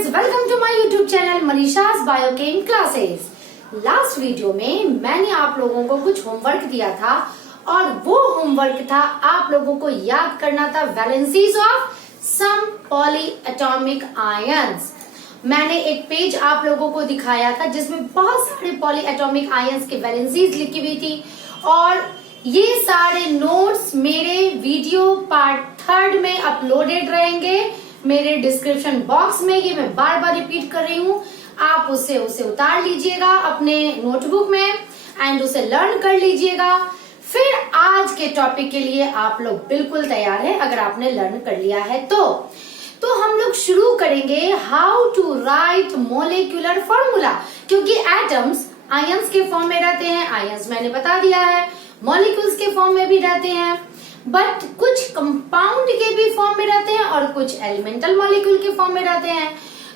Guys, welcome to my YouTube channel Manisha's biochem classes. Last video में मैंने आप लोगों को कुछ होमवर्क दिया था और वो होमवर्क था आप लोगों को याद करना था valencies of some polyatomic ions. मैंने एक पेज आप लोगों को दिखाया था जिसमें बहुत सारे पॉलीएटॉमिक आयंस के वैलेंसीज लिखी हुई थी और ये सारे नोट्स मेरे वीडियो पार्ट 3 में अपलोडेड रहेंगे मेरे डिस्क्रिप्शन बॉक्स में। ये मैं बार बार रिपीट कर रही हूँ, आप उसे उतार लीजिएगा अपने नोटबुक में एंड उसे लर्न कर लीजिएगा। फिर आज के टॉपिक के लिए आप लोग बिल्कुल तैयार हैं अगर आपने लर्न कर लिया है तो हम लोग शुरू करेंगे how to write molecular formula, क्योंकि एटम्स आयंस के फॉर्म में रहते हैं, आयंस मैंने बता दिया है, मॉलिक्यूल्स के फॉर्म में भी रहते हैं, बट कुछ कंपाउंड के भी फॉर्म में रहते हैं और कुछ एलिमेंटल मॉलिक्यूल के फॉर्म में रहते हैं।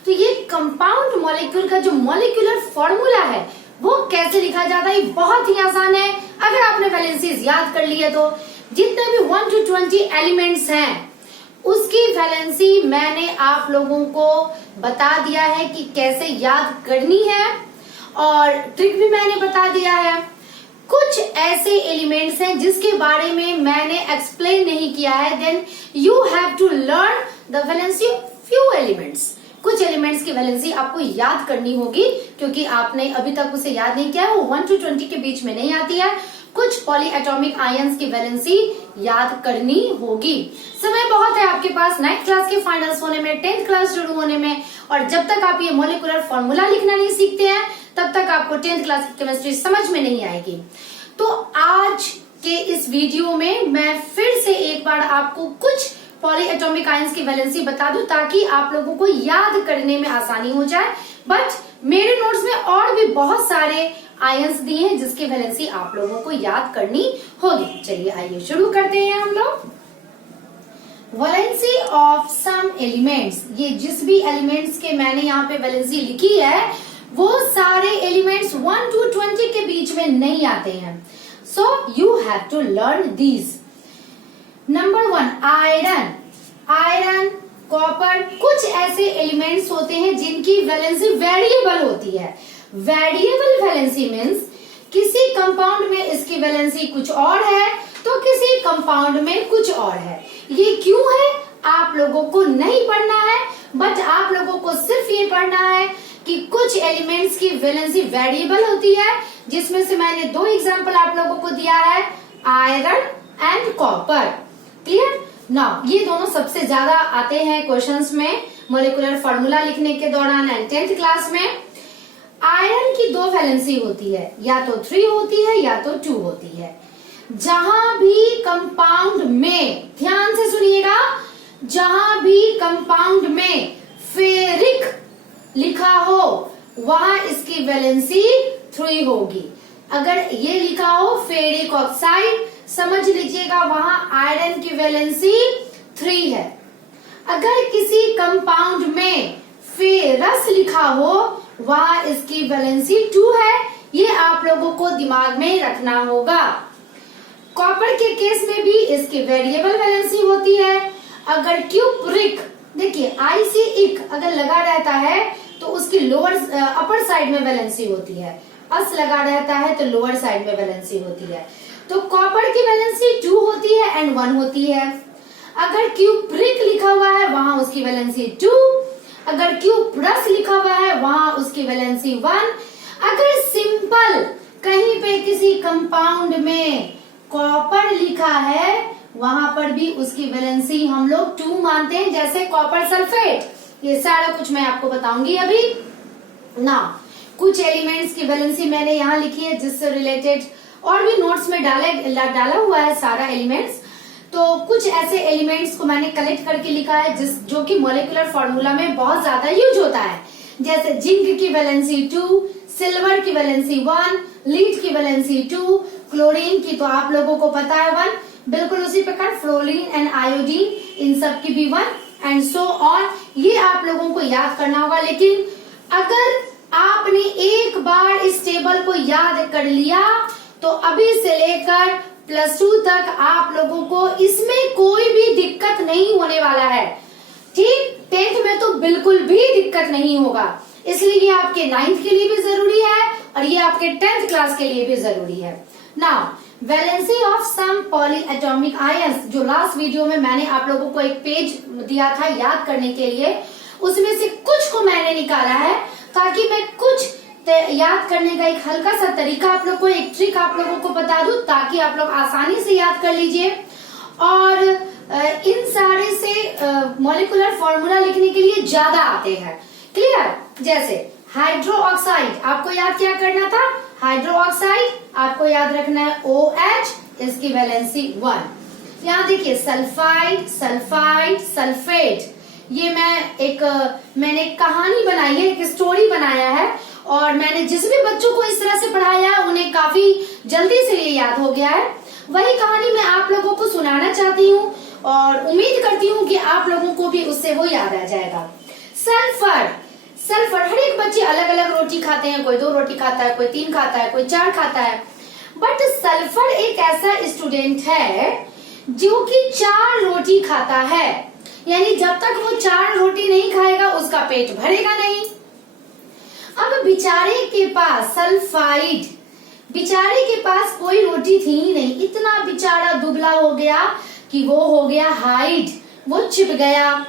तो ये कंपाउंड मॉलिक्यूल का जो मॉलिक्यूलर फॉर्मूला है वो कैसे लिखा जाता है, बहुत ही आसान है अगर आपने वैलेंसीज याद कर लिए तो। जितने भी 1 to 20 एलिमेंट्स हैं उसकी वैलेंसी मैंने आप लोगों को बता दिया है कि कैसे याद करनी है और ट्रिक भी मैंने बता दिया है। कुछ ऐसे एलिमेंट्स हैं जिसके बारे में मैंने एक्सप्लेन नहीं किया है, then you have to learn the valency of few elements. कुछ एलिमेंट्स की वैलेंसी आपको याद करनी होगी क्योंकि आपने अभी तक उसे याद नहीं किया है, वो 1 to 20 के बीच में नहीं आती है। कुछ पॉलीएटॉमिक आयंस की वैलेंसी याद करनी होगी। समय बहुत है आपके पास 9th क्लास के फाइनल्स होने में, 10th क्लास शुरू होने में, और जब तक आप ये मोलिकुलर फॉर्मूला लिखना नहीं सीखते हैं तब तक आपको 10th क्लास की केमिस्ट्री समझ में नहीं आएगी। तो आज के इस वीडियो में मैं फिर से एक बार आपको कुछ पॉलीएटॉमिक आयंस की वैलेंसी बता दूं ताकि आप लोगों को याद करने में आसानी हो जाए। बट मेरे नोट्स में और भी बहुत सारे आयंस दिए हैं जिसकी वैलेंसी आप लोगों को याद करनी होगी। चलिए आइए शुरू करते हैं हम लोग। वैलेंसी ऑफ सम एलिमेंट्स, ये जिस भी एलिमेंट्स के मैंने यहाँ पे वैलेंसी लिखी है वो सारे एलिमेंट्स 1 to 20 के बीच में नहीं आते हैं। So you have to learn these. Number 1 iron, copper. कुछ ऐसे एलिमेंट्स होते हैं जिनकी वैलेंसी वेरिएबल होती है। वेरिएबल वैलेंसी मीन्स किसी कंपाउंड में इसकी वैलेंसी कुछ और है तो किसी कंपाउंड में कुछ और है। ये क्यों है आप लोगों को नहीं पढ़ना है, बट आप लोगों को सिर्फ ये पढ़ना है कि कुछ एलिमेंट्स की वैलेंसी वेरिएबल होती है, जिसमें से मैंने 2 एग्जांपल आप लोगों को दिया है, iron and copper. Clear? Now ये दोनों सबसे ज्यादा आते हैं क्वेश्चंस में मॉलिक्यूलर फॉर्मूला लिखने के दौरान एंड 10th क्लास में। आयरन की 2 वैलेंसी होती है, या तो 3 होती है या तो 2 होती है। जहां भी कंपाउंड में, ध्यान से सुनिएगा, जहां भी कंपाउंड में फेरिक लिखा हो वहां इसकी वैलेंसी 3 होगी। अगर ये लिखा हो फेरिक ऑक्साइड, समझ लीजिएगा वहां आयरन की वैलेंसी 3 है। अगर किसी कंपाउंड में फेरस लिखा हो वहां इसकी वैलेंसी 2 है। ये आप लोगों को दिमाग में रखना होगा। कॉपर के केस में भी इसकी वेरिएबल वैलेंसी होती है। अगर क्यूप्रिक, देखिए IC अगर लगा रहता है तो उसकी अपर साइड में वैलेंसी होती है, अस लगा रहता है तो लोअर साइड में वैलेंसी होती है। तो कॉपर की वैलेंसी 2 होती है एंड 1 होती है। अगर क्यूप्रिक लिखा हुआ है वहां उसकी वैलेंसी 2, अगर क्यूप्रस लिखा हुआ है वहां उसकी वैलेंसी 1। अगर सिंपल कहीं पे किसी कंपाउंड में कॉपर लिखा है वहां पर भी उसकी वैलेंसी हम लोग 2 मानते हैं, जैसे कॉपर सल्फेट। ये सारा कुछ मैं आपको बताऊंगी अभी ना। कुछ एलिमेंट्स की वैलेंसी मैंने यहाँ लिखी है जिससे रिलेटेड और भी नोट्स में डाला हुआ है सारा एलिमेंट्स। तो कुछ ऐसे एलिमेंट्स को मैंने कलेक्ट करके लिखा है जो कि मॉलिक्यूलर फॉर्मूला में बहुत ज्यादा यूज होता है, जैसे जिंक की वैलेंसी 2, सिल्वर की वैलेंसी 1, लीड की वैलेंसी 2, क्लोरीन की तो आप लोगों को पता है 1, बिल्कुल उसी प्रकार फ्लोरीन एंड आयोडीन, इन सब की भी 1 एंड सो ऑन। ये आप लोगों को याद करना होगा। लेकिन अगर आपने एक बार इस टेबल को याद कर लिया तो अभी से लेकर +2 तक आप लोगों को इसमें कोई भी दिक्कत नहीं होने वाला है। ठीक, 10th में तो बिल्कुल भी दिक्कत नहीं होगा, इसलिए ये आपके 9th के लिए भी जरूरी है और ये आपके 10th क्लास के लिए भी जरूरी है। Now valency of some polyatomic ions, जो लास्ट वीडियो में मैंने आप लोगों को एक पेज दिया था याद करने के लिए, उसमें से कुछ को मैंने निकाला है ताकि मैं कुछ याद करने का एक हल्का सा तरीका आप लोग को, एक ट्रिक आप लोगों को बता दूं ताकि आप लोग आसानी से याद कर लीजिए। और इन सारे से मॉलिक्यूलर फॉर्मूला लिखने के लिए ज्यादा आते हैं। क्लियर? जैसे हाइड्रो ऑक्साइड, आपको याद क्या करना था? हाइड्रो ऑक्साइड आपको याद रखना है OH, इसकी वैलेंसी 1। यहाँ देखिए सल्फाइड, सल्फाइड, सल्फेट, ये मैंने एक कहानी बनाई है, एक स्टोरी बनाया है और मैंने जिस भी बच्चों को इस तरह से पढ़ाया है उन्हें काफी जल्दी से ये याद हो गया है। वही कहानी मैं आप लोगों को सुनाना चाहती हूँ और उम्मीद करती हूँ कि आप लोगों को भी उससे वो याद आ जाएगा। सल्फर, सल्फर हर एक बच्चे अलग अलग रोटी खाते हैं, कोई 2 रोटी खाता है, कोई 3 खाता है, कोई 4 खाता है, बट सल्फर एक ऐसा स्टूडेंट है जो कि 4 रोटी खाता है, यानी जब तक वो 4 रोटी नहीं खाएगा उसका पेट भरेगा नहीं। अब बेचारे के पास सल्फाइड, बेचारे के पास कोई रोटी थी ही नहीं, इतना बेचारा दुबला हो गया कि वो हो गया हाइड, वो चिप गया।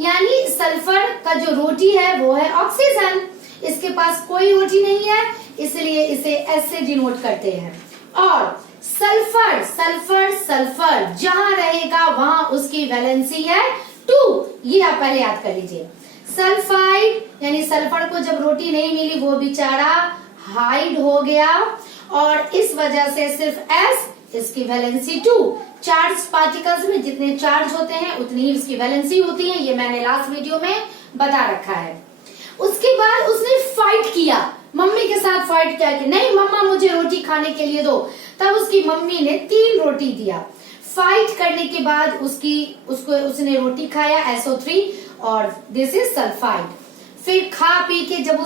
यानी सल्फर का जो रोटी है वो है ऑक्सीजन, इसके पास कोई रोटी नहीं है, इसलिए इसे एस से डिनोट करते हैं। और सल्फर, सल्फर, सल्फर जहां रहेगा वहां उसकी वैलेंसी है 2, ये आप पहले याद कर लीजिए। सल्फाइड यानी सल्फर को जब रोटी नहीं मिली वो बेचारा हाइड हो गया और इस वजह से सिर्फ एस, इसकी वैलेंसी 2। चार्ज पार्टिकल्स में जितने चार्ज होते हैं उतनी ही उसकी वैलेंसी होती है, ये मैंने लास्ट वीडियो में बता रखा है। उसके बाद उसने फाइट किया, मम्मी के साथ फाइट किया कि नहीं मम्मा मुझे रोटी खाने के लिए दो, तब उसकी मम्मी ने 3 रोटी दिया। फाइट करने के बाद उसने रोटी खाया SO3 और दिस इज सल्फाइड। फिर खा पी के जब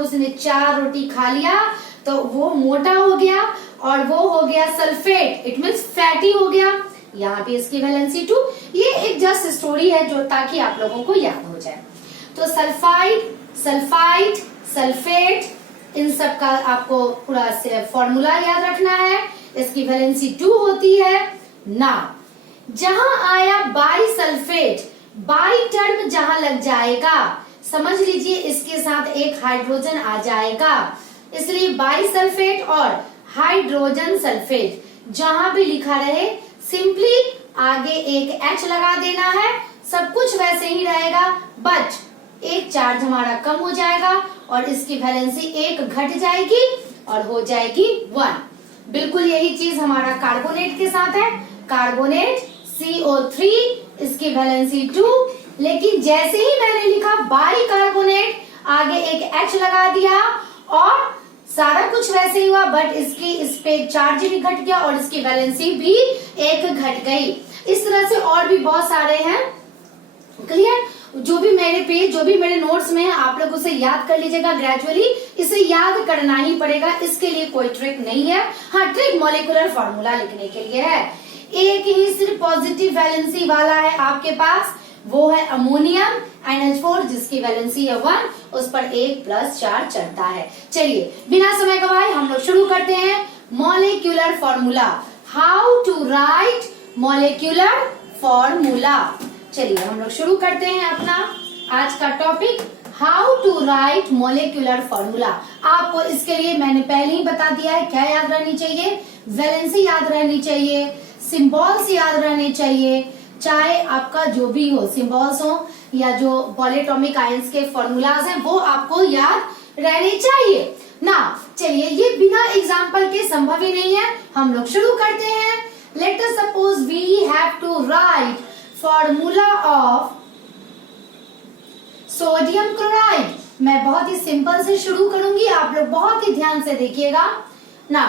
उसने 4 रोटी खा लिया तो वो मोटा हो गया और वो हो गया सल्फेट, इट मीन्स फैटी हो गया, यहाँ पे इसकी वैलेंसी 2। ये एक जस्ट स्टोरी है जो ताकि आप लोगों को याद हो जाए। तो सल्फाइड, सल्फाइड, सल्फेट, इन सब का आपको पूरा फॉर्मूला याद रखना है, इसकी वैलेंसी 2 होती है। ना जहां आया बाई सल्फेट, बाई टर्म जहां लग जाएगा समझ लीजिए इसके साथ एक हाइड्रोजन आ जाएगा, इसलिए बाई सल्फेट और हाइड्रोजन सल्फेट जहां भी लिखा रहे सिंपली आगे एक H लगा देना है, सब कुछ वैसे ही रहेगा, बट एक चार्ज हमारा कम हो जाएगा और इसकी वैलेंसी 1 घट जाएगी और हो जाएगी 1। बिल्कुल यही चीज हमारा कार्बोनेट के साथ है, कार्बोनेट CO3, इसकी वैलेंसी 2, लेकिन जैसे ही मैंने लिखा बाई कार्बोनेट आगे एक H लगा दिया और सारा कुछ वैसे ही हुआ, बट इस पे चार्ज भी घट गया और इसकी वैलेंसी भी 1 घट गई। इस तरह से और भी बहुत सारे हैं। क्लियर? जो भी मेरे नोट्स में है आप लोग उसे याद कर लीजिएगा ग्रेजुअली, इसे याद करना ही पड़ेगा, इसके लिए कोई ट्रिक नहीं है। हाँ, ट्रिक मॉलिक्यूलर फॉर्मूला लिखने के लिए है। एक ही सिर्फ पॉजिटिव वैलेंसी वाला है आपके पास, वो है अमोनियम NH4 जिसकी वैलेंसी है 1, उस पर 1 + चार्ज चढ़ता है। चलिए बिना समय गवाए हम लोग शुरू करते हैं molecular formula. How to write molecular formula. चलिए हम लोग शुरू करते हैं अपना आज का topic, how to write molecular formula. आपको इसके लिए मैंने पहले ही बता दिया है क्या याद रहनी चाहिए, वैलेंसी याद रहनी चाहिए, सिंबल्स याद रहने चाहिए, चाहे आपका जो भी हो सिंबल्स हो या जो पॉलीएटॉमिक आयंस के फॉर्मूलाज हैं वो आपको याद रहने चाहिए ना। चलिए ये बिना एग्जाम्पल के संभव ही नहीं है, हम लोग शुरू करते हैं। Let us suppose we have to write formula of sodium chloride. मैं बहुत ही सिंपल से शुरू करूंगी, आप लोग बहुत ही ध्यान से देखिएगा ना।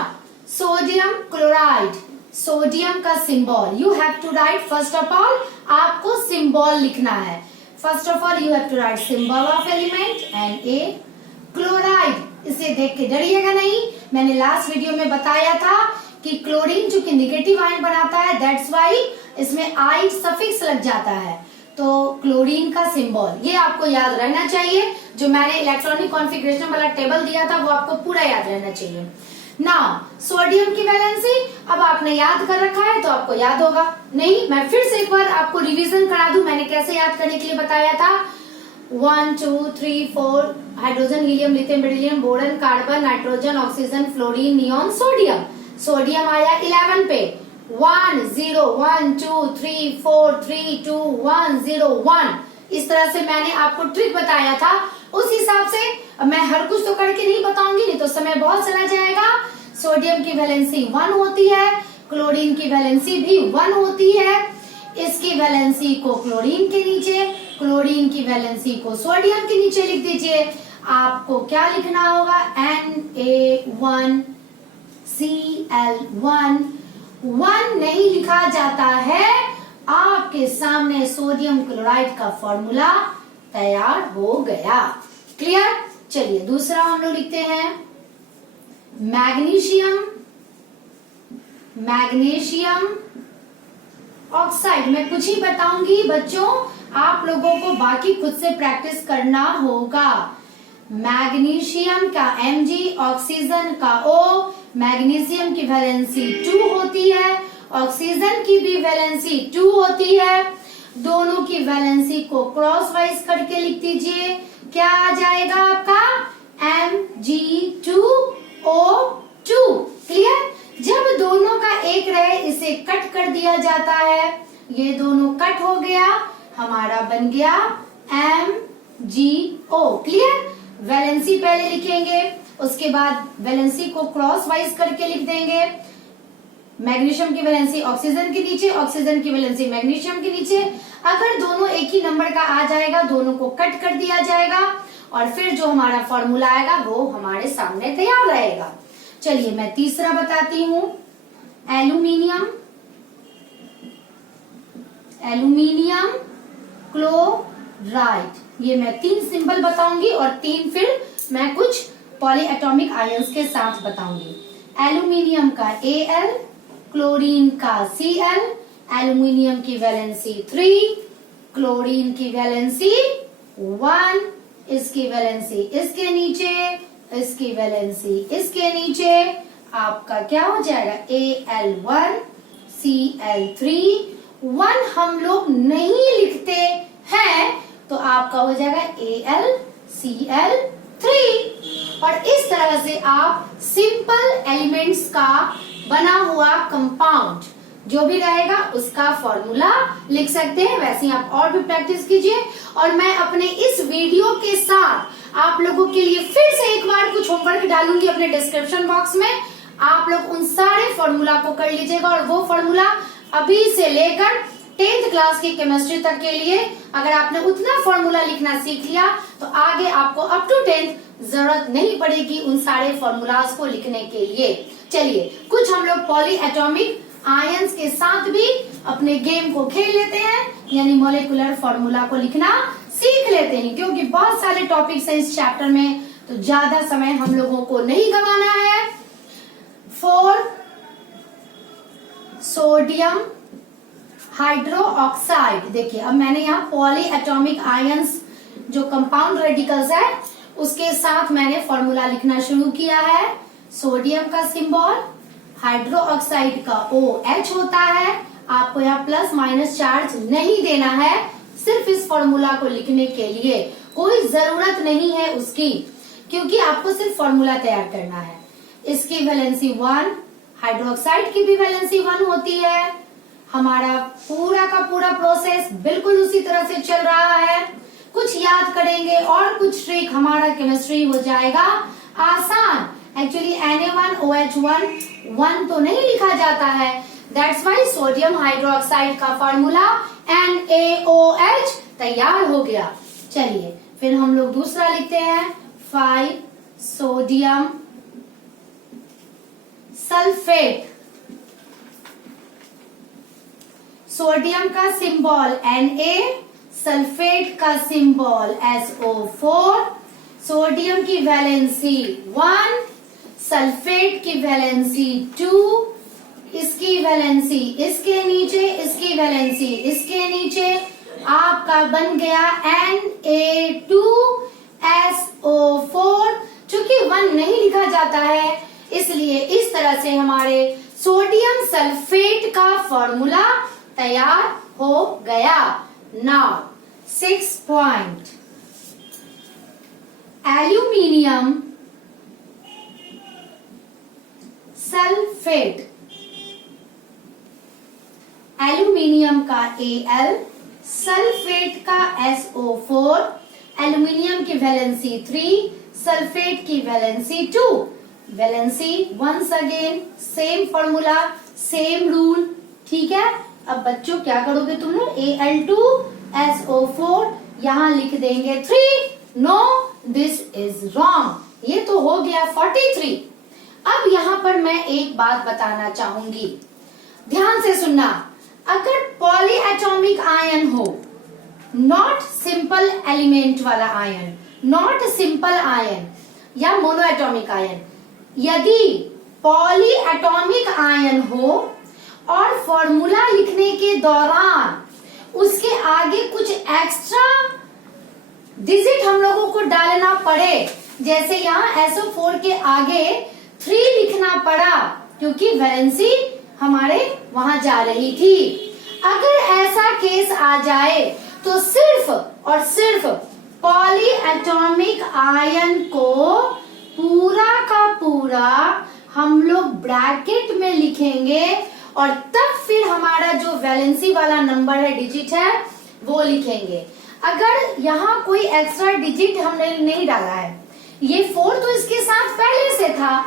सोडियम क्लोराइड, सोडियम का symbol you have to write, first of all आपको सिंबल लिखना है। First of all you have to write symbol of element Na, chloride. इसे देख के डरिएगा नहीं, मैंने लास्ट वीडियो में बताया था कि क्लोरीन जो कि नेगेटिव आयन बनाता है, दैट्स वाई इसमें आइड सफिक्स लग जाता है। तो क्लोरीन का सिंबल ये आपको याद रहना चाहिए। जो मैंने इलेक्ट्रॉनिक कॉन्फ़िगरेशन वाला टेबल दिया था वो आपको पूरा याद रहना चाहिए। नाउ सोडियम की वैलेंसी अब आपने याद कर रखा है तो आपको याद होगा। नहीं, मैं फिर से एक बार आपको रिवीजन करा दूं, मैंने कैसे याद करने के लिए बताया था। 1 2 3 4 hydrogen, helium, lithium, beryllium, boron, carbon, nitrogen, oxygen, fluorine, neon, sodium. Sodium आया 11 पे। 1 0 1 2 3 4 3 2 1 0 1। इस तरह से मैंने आपको ट्रिक बताया था। उस हिसाब से मैं हर कुछ तो करके नहीं बताऊंगी, नहीं तो समय बहुत चला जाएगा। सोडियम की वैलेंसी 1 होती है, क्लोरीन की वैलेंसी भी 1 होती है। इसकी वैलेंसी को क्लोरीन के नीचे, क्लोरीन की वैलेंसी को सोडियम के नीचे लिख दीजिए। आपको क्या लिखना होगा? Na1 Cl1। 1 नहीं लिखा जाता है। आपके सामने सोडियम क्लोराइड का फॉर्मूला तैयार हो गया। क्लियर? चलिए दूसरा हम लोग लिखते हैं मैग्नीशियम। मैग्नीशियम ऑक्साइड मैं कुछ ही बताऊंगी बच्चों, आप लोगों को बाकी खुद से प्रैक्टिस करना होगा। मैग्नीशियम का Mg, ऑक्सीजन का O। मैग्नीशियम की वैलेंसी 2 होती है, ऑक्सीजन की भी वैलेंसी 2 होती है। दोनों की वैलेंसी को क्रॉस वाइज करके लिख दीजिए। क्या आ जाएगा आपका? Mg2O2। क्लियर? जब दोनों का एक रहे इसे कट कर दिया जाता है। ये दोनों कट हो गया, हमारा बन गया MgO। क्लियर? वैलेंसी पहले लिखेंगे, उसके बाद वैलेंसी को क्रॉस वाइज करके लिख देंगे। मैग्नीशियम की वैलेंसी ऑक्सीजन के नीचे, ऑक्सीजन की वैलेंसी मैग्नीशियम के नीचे। अगर दोनों एक ही नंबर का आ जाएगा, दोनों को कट कर दिया जाएगा और फिर जो हमारा फॉर्मूला आएगा वो हमारे सामने तैयार रहेगा। चलिए मैं तीसरा बताती हूँ, एल्यूमिनियम। Aluminium chloride. ये मैं 3 सिंबल बताऊंगी और 3 फिर मैं कुछ पॉलीएटॉमिक आयंस के साथ बताऊंगी। एल्यूमिनियम का Al, क्लोरीन का Cl। एल्यूमिनियम की वैलेंसी 3, क्लोरीन की वैलेंसी 1, इसकी वैलेंसी इसके नीचे, इसकी वैलेंसी इसके नीचे। आपका क्या हो जाएगा? Al1 Cl3। 1 हम लोग नहीं लिखते हैं तो आपका हो जाएगा AlCl3। और इस तरह से आप सिंपल एलिमेंट्स का बना हुआ कंपाउंड जो भी रहेगा उसका फॉर्मूला लिख सकते हैं। वैसे ही आप और भी प्रैक्टिस कीजिए। और मैं अपने इस वीडियो के साथ आप लोगों के लिए फिर से एक बार कुछ होमवर्क डालूंगी अपने डिस्क्रिप्शन बॉक्स में। आप लोग उन सारे फॉर्मूला को कर लीजिएगा और वो फॉर्मूला अभी से लेकर 10th क्लास की केमिस्ट्री तक के लिए अगर आपने उतना फॉर्मूला लिखना सीख लिया तो आगे आपको अप टू 10th जरूरत नहीं पड़ेगी उन सारे फॉर्मूलाज को लिखने के लिए। चलिए कुछ हम लोग पॉलीएटॉमिक आयंस के साथ भी अपने गेम को खेल लेते हैं, यानी मॉलिक्यूलर फॉर्मूला को लिखना सीख लेते हैं, क्योंकि बहुत सारे टॉपिक्स हैं इस चैप्टर में तो ज्यादा समय हम लोगों को नहीं गंवाना है। 4 सोडियम हाइड्रोक्साइड। देखिए अब मैंने यहाँ पॉलीएटॉमिक आयंस जो कंपाउंड रेडिकल्स है उसके साथ मैंने फॉर्मूला लिखना शुरू किया है। सोडियम का सिंबल, हाइड्रोक्साइड का OH होता है। आपको यहाँ प्लस माइनस चार्ज नहीं देना है, सिर्फ इस फॉर्मूला को लिखने के लिए कोई जरूरत नहीं है उसकी, क्योंकि आपको सिर्फ फॉर्मूला तैयार करना है। इसकी वैलेंसी 1, हाइड्रोक्साइड की भी वैलेंसी 1 होती है। हमारा पूरा का पूरा प्रोसेस बिल्कुल उसी तरह से चल रहा है। कुछ याद करेंगे और कुछ ट्रिक, हमारा केमिस्ट्री हो जाएगा आसान। एक्चुअली Na1OH1 1 तो नहीं लिखा जाता है, दैट्स वाई सोडियम हाइड्रोक्साइड का फॉर्मूला NaOH तैयार हो गया। चलिए फिर हम लोग दूसरा लिखते हैं 5 सोडियम सल्फेट। सोडियम का सिंबल Na, सल्फेट का सिंबल SO4। सोडियम की वैलेंसी 1, सल्फेट की वैलेंसी 2, इसकी वैलेंसी इसके नीचे, इसकी वैलेंसी इसके नीचे। आपका बन गया Na2SO4। चूंकि 1 नहीं लिखा जाता है इसलिए इस तरह से हमारे सोडियम सल्फेट का फॉर्मूला तैयार हो गया। Now 6 point, aluminium sulphate, aluminium का Al, सल्फेट का SO4, एल्यूमिनियम की वैलेंसी 3, सल्फेट की valency 2। Valency once again same formula, same rule, ठीक है। अब बच्चों क्या करोगे तुम लोग, Al2SO4 यहां लिख देंगे 3। No, this is wrong. ये तो हो गया 43। अब यहाँ पर मैं एक बात बताना चाहूंगी, ध्यान से सुनना। अगर पॉलीएटॉमिक आयन हो, नॉट सिंपल एलिमेंट वाला आयन, नॉट सिंपल आयन या मोनोएटॉमिक आयन, यदि पॉलीएटॉमिक आयन हो और फॉर्मूला लिखने के दौरान उसके आगे कुछ एक्स्ट्रा डिजिट हम लोगों को डालना पड़े, जैसे यहाँ SO4 के आगे 3 लिखना पड़ा क्योंकि वैलेंसी हमारे वहां जा रही थी। अगर ऐसा केस आ जाए तो सिर्फ और सिर्फ पॉलीएटॉमिक आयन को पूरा का पूरा हम लोग ब्रैकेट में लिखेंगे और तब फिर हमारा जो वैलेंसी वाला नंबर है, डिजिट है, वो लिखेंगे। अगर यहाँ कोई एक्स्ट्रा डिजिट हमने नहीं डाला है, ये 4 तो इसके साथ पहले से था,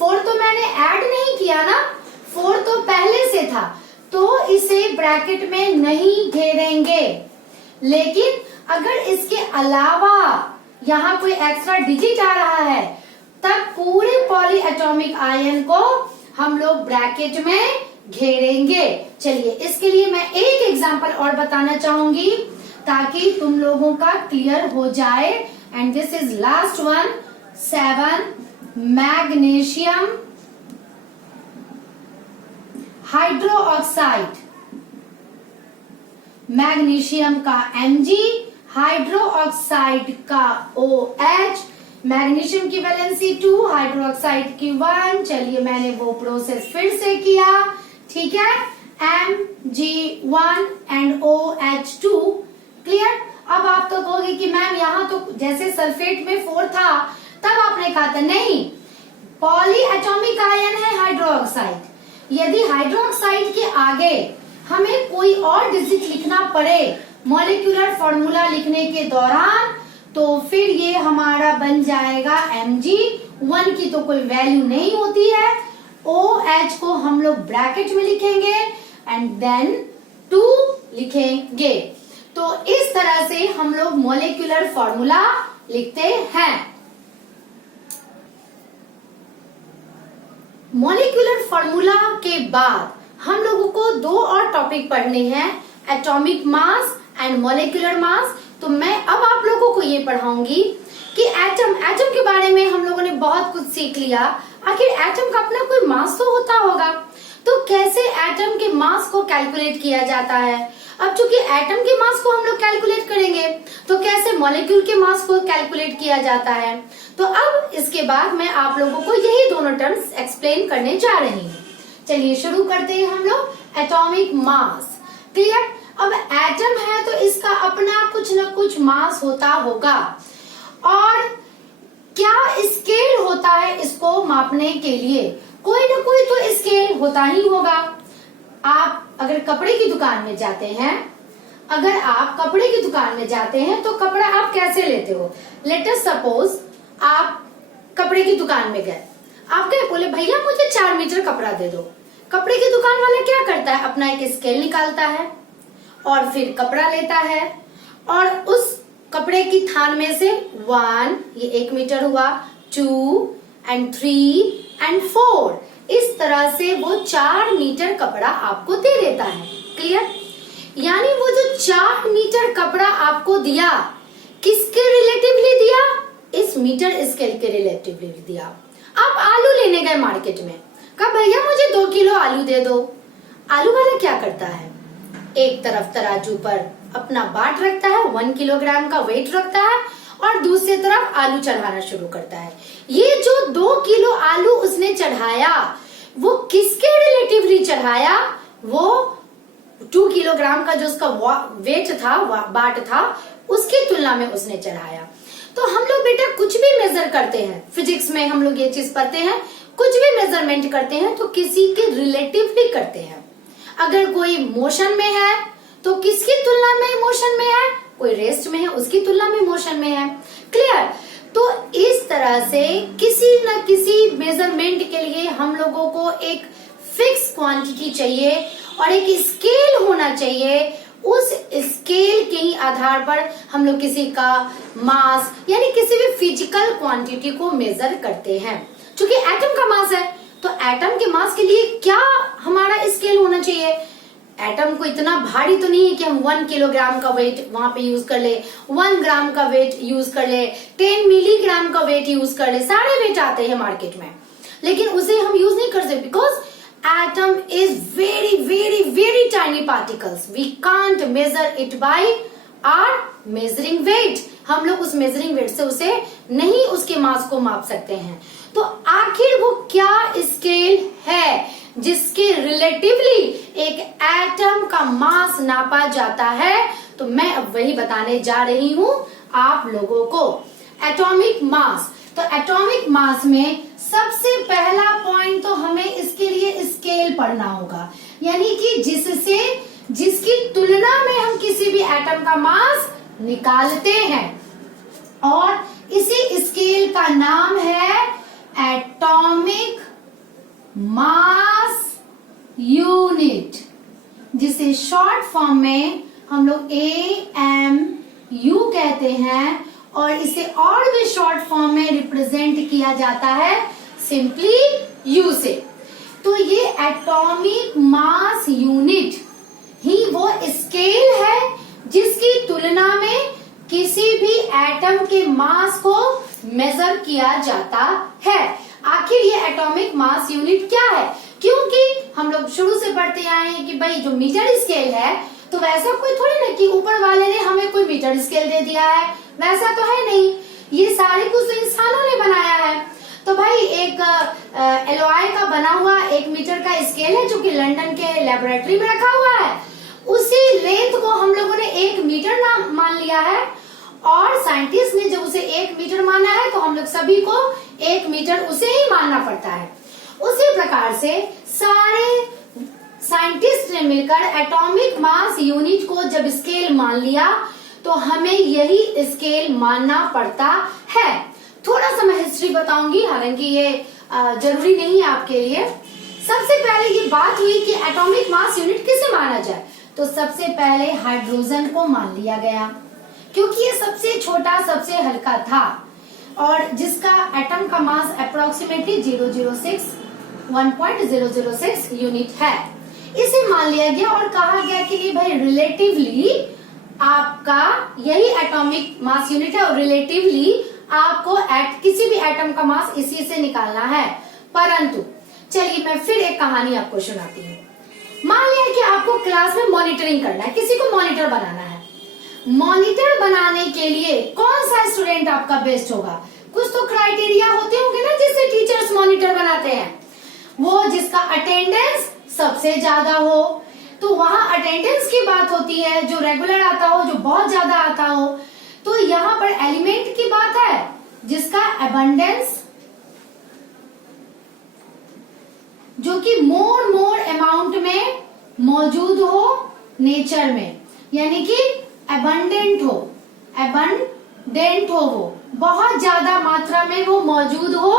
4 तो मैंने ऐड नहीं किया ना, 4 तो पहले से था, तो इसे ब्रैकेट में नहीं घेरेंगे। लेकिन अगर इसके अलावा यहाँ कोई एक्स्ट्रा डिजिट आ रहा है तब पूरे पॉलीएटॉमिक आयन को हम लोग ब्रैकेट में घेरेंगे। चलिए इसके लिए मैं एक एग्जांपल और बताना चाहूंगी ताकि तुम लोगों का क्लियर हो जाए। And this is last one, 7, magnesium hydroxide, magnesium का Mg, हाइड्रोक्साइड का OH, मैग्नीशियम की वैलेंसी 2, हाइड्रोक्साइड की 1। चलिए मैंने वो प्रोसेस फिर से किया, ठीक है। Mg1 and OH2, clear. अब आप तो कहोगे कि मैम यहाँ तो जैसे सल्फेट में 4 था तब आपने कहा था, नहीं, पॉलीएटॉमिक आयन है हाइड्रोक्साइड। यदि हाइड्रोक्साइड के आगे हमें कोई और डिजिट लिखना पड़े मॉलिक्यूलर फॉर्मूला लिखने के दौरान, तो फिर ये हमारा बन जाएगा Mg1 की तो कोई वैल्यू नहीं होती है, OH को हम लोग ब्रैकेट में लिखेंगे एंड देन 2 लिखेंगे। तो इस तरह से हम लोग मॉलिक्यूलर फॉर्मूला लिखते हैं। मॉलिक्यूलर फॉर्मूला के बाद हम लोगों को 2 और टॉपिक पढ़ने हैं, atomic mass and molecular mass. तो मैं अब आप लोगों को ये पढ़ाऊंगी कि एटम के बारे में हम लोगों ने बहुत कुछ सीख लिया। आखिर एटम का अपना कोई मास तो होता होगा, तो कैसे एटम के मास को कैलकुलेट किया जाता है। अब चूंकि एटम के मास को हम लोग कैलकुलेट करेंगे तो कैसे मॉलिक्यूल के मास को कैलकुलेट किया जाता है। तो अब इसके बाद मैं आप लोगों को यही दोनों टर्म्स एक्सप्लेन करने जा रही हूँ। चलिए शुरू करते हैं हम लोग एटॉमिक मास, क्लियर। अब एटम है तो इसका अपना कुछ न कुछ मास होता होगा और क्या स्केल होता है इसको मापने के लिए, कोई न कोई तो स्केल होता ही होगा। आप अगर कपड़े की दुकान में जाते हैं, तो कपड़ा आप कैसे लेते हो। लेट अस सपोज आप कपड़े की दुकान में गए, आप गए बोले भैया मुझे 4 मीटर कपड़ा दे दो। कपड़े की दुकान वाला क्या करता है, अपना एक स्केल निकालता है और फिर कपड़ा लेता है और उस कपड़े की थान में से 1 ये 1 मीटर हुआ, 2 एंड 3 एंड 4, इस तरह से वो 4 मीटर कपड़ा आपको दे देता है, क्लियर। यानी वो जो 4 मीटर कपड़ा आपको दिया किसके रिलेटिवली दिया, इस मीटर स्केल के रिलेटिवली दिया। आप आलू लेने गए मार्केट में, कहा भैया मुझे 2 किलो आलू दे दो। आलू वाला क्या करता है, एक तरफ तराजू पर अपना बाट रखता है, 1 किलोग्राम का वेट रखता है और दूसरी तरफ आलू चढ़ाना शुरू करता है। ये जो 2 किलो आलू उसने चढ़ाया वो किसके रिलेटिवली चढ़ाया? वो 2 किलोग्राम का जो उसका वेट था, बाट था, उसकी तुलना में उसने चढ़ाया। तो हम लोग बेटा कुछ भी मेजर करते हैं, फिजिक्स में हम लोग ये चीज पढ़ते हैं, कुछ भी मेजरमेंट करते हैं तो किसी के रिलेटिवली करते हैं। अगर कोई मोशन में है तो किसकी तुलना में मोशन में है? कोई रेस्ट में है उसकी तुलना में मोशन में है। क्लियर? तो इस तरह से किसी न किसी मेजरमेंट के लिए हम लोगों को एक फिक्स क्वांटिटी चाहिए और एक स्केल होना चाहिए। उस स्केल के ही आधार पर हम लोग किसी का मास यानी किसी भी फिजिकल क्वांटिटी को मेजर करते हैं। क्योंकि एटम का मास है तो एटम के मास के लिए क्या हमारा स्केल होना चाहिए? एटम को इतना भारी तो नहीं है कि हम 1 किलोग्राम का वेट वहां पे यूज कर ले, 1 ग्राम का वेट यूज कर ले, 10 मिलीग्राम का वेट यूज कर ले, सारे वेट आते हैं मार्केट में, लेकिन उसे हम यूज नहीं कर सकते because atom is very very very tiny particles. We can't measure it by our measuring weight. हम लोग उस measuring weight से उसे नहीं उसके मास को माप सकते हैं। तो आखिर वो क्या स्केल है जिसके रिलेटिवली एक एटम का मास नापा जाता है? तो मैं अब वही बताने जा रही हूं आप लोगों को। Atomic mass. तो एटॉमिक मास में सबसे पहला पॉइंट तो हमें इसके लिए स्केल पढ़ना होगा, यानी कि जिसकी तुलना में हम किसी भी एटम का मास निकालते हैं, और इसी स्केल का नाम है एटॉमिक मास यूनिट, जिसे शॉर्ट फॉर्म में हम लोग AMU कहते हैं, और इसे और भी शॉर्ट फॉर्म में रिप्रेजेंट किया जाता है सिंपली U से। तो ये एटॉमिक मास यूनिट ही वो स्केल है जिसकी तुलना में किसी भी एटम के मास को मेजर किया जाता है। आखिर ये एटॉमिक मास यूनिट क्या है? क्योंकि हम लोग शुरू से पढ़ते आए हैं कि भाई जो मीटर स्केल है तो वैसा कोई थोड़ी ना कि ऊपर वाले ने हमें कोई मीटर स्केल दे दिया है, वैसा तो है नहीं, ये सारे कुछ तो इंसानों ने बनाया है। तो भाई एक एलॉय का बना हुआ 1 मीटर का स्केल है जो कि लंदन के लेबोरेटरी में रखा हुआ है, उसी लेंथ को हम लोगों ने 1 मीटर नाम मान लिया है, और साइंटिस्ट ने जब उसे 1 मीटर माना है तो हम लोग सभी को 1 मीटर उसे ही मानना पड़ता है। उसी प्रकार से सारे साइंटिस्ट ने मिलकर एटॉमिक मास यूनिट को जब स्केल मान लिया तो हमें यही स्केल मानना पड़ता है। थोड़ा सा मैं हिस्ट्री बताऊंगी, हालांकि ये जरूरी नहीं है आपके लिए। सबसे पहले ये बात हुई कि एटॉमिक मास यूनिट किसे माना जाए, तो सबसे पहले हाइड्रोजन को मान लिया गया, क्योंकि ये सबसे छोटा सबसे हल्का था और जिसका एटम का मास अप्रोक्सीमेटली 1.006 यूनिट है। इसे मान लिया गया और कहा गया कि ये भाई रिलेटिवली आपका यही एटॉमिक मास यूनिट है और रिलेटिवली आपको किसी भी एटम का मास इसी से निकालना है। परंतु चलिए मैं फिर एक कहानी आपको सुनाती हूँ। मान लिया कि आपको क्लास में मॉनिटरिंग करना है, किसी को मॉनिटर बनाना है। मॉनिटर बनाने के लिए कौन सा स्टूडेंट आपका बेस्ट होगा? कुछ तो क्राइटेरिया होते होंगे ना जिससे टीचर्स मॉनिटर बनाते हैं। वो जिसका अटेंडेंस सबसे ज्यादा हो, तो वहां अटेंडेंस की बात होती है, जो रेगुलर आता हो, जो बहुत ज्यादा आता हो। तो यहाँ पर एलिमेंट की बात है जिसका अबंडेंस, जो कि मोर अमाउंट में मौजूद हो नेचर में, यानी कि अबंडेंट हो वो बहुत ज्यादा मात्रा में वो मौजूद हो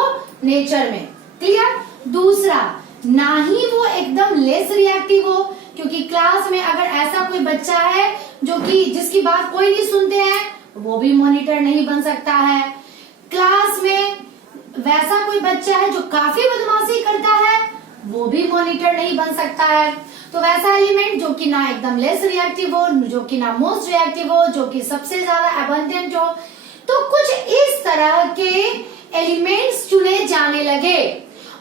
नेचर में। क्लियर? दूसरा, ना ही वो एकदम लेस रिएक्टिव हो, क्योंकि क्लास में अगर ऐसा कोई बच्चा है जो कि जिसकी बात कोई नहीं सुनते हैं, वो भी मॉनिटर नहीं बन सकता है। क्लास में वैसा कोई बच्चा है जो काफी बदमाशी करता है, वो भी मॉनिटर नहीं बन सकता है। तो वैसा एलिमेंट जो कि ना एकदम लेस रिएक्टिव हो, जो कि ना मोस्ट रिएक्टिव हो, जो कि सबसे ज्यादा अबंडेंट हो। तो कुछ इस तरह के एलिमेंट्स चुने जाने लगे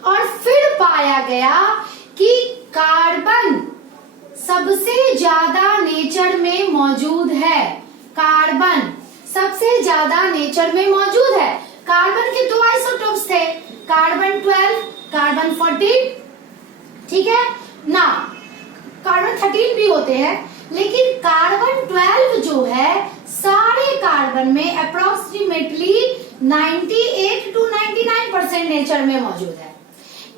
और फिर पाया गया कि कार्बन सबसे ज्यादा नेचर में मौजूद है। कार्बन सबसे ज्यादा नेचर में मौजूद है। कार्बन के दो आइसोटोप्स थे, कार्बन 12, कार्बन 14, ठीक है ना। कार्बन 13 भी होते हैं, लेकिन कार्बन 12 जो है सारे कार्बन में अप्रोक्सीमेटली 98 to 99% नेचर में मौजूद है।